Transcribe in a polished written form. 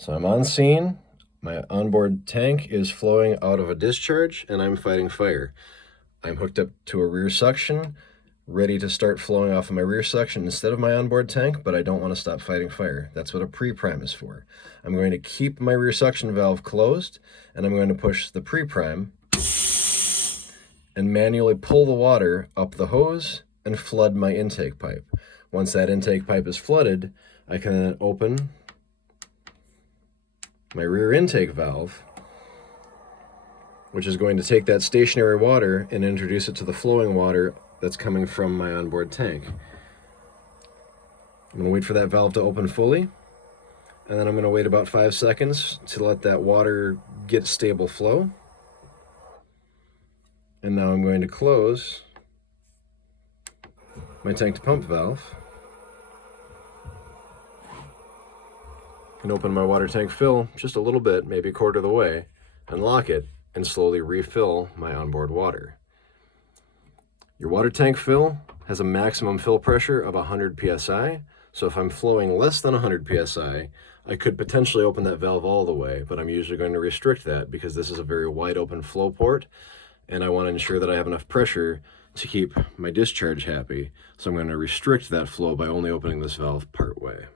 So I'm on scene, my onboard tank is flowing out of a discharge, and I'm fighting fire. I'm hooked up to a rear suction, ready to start flowing off of my rear suction instead of my onboard tank, but I don't want to stop fighting fire. That's what a pre-prime is for. I'm going to keep my rear suction valve closed, and I'm going to push the pre-prime and manually pull the water up the hose and flood my intake pipe. Once that intake pipe is flooded, I can then open my rear intake valve, which is going to take that stationary water and introduce it to the flowing water that's coming from my onboard tank. I'm going to wait for that valve to open fully, and then I'm going to wait about 5 seconds to let that water get stable flow. And now I'm going to close my tank to pump valve and open my water tank fill just a little bit, maybe a quarter of the way, and lock it and slowly refill my onboard water. Your water tank fill has a maximum fill pressure of 100 psi, so if I'm flowing less than 100 psi, I could potentially open that valve all the way, but I'm usually going to restrict that because this is a very wide open flow port, and I want to ensure that I have enough pressure to keep my discharge happy, so I'm going to restrict that flow by only opening this valve part way.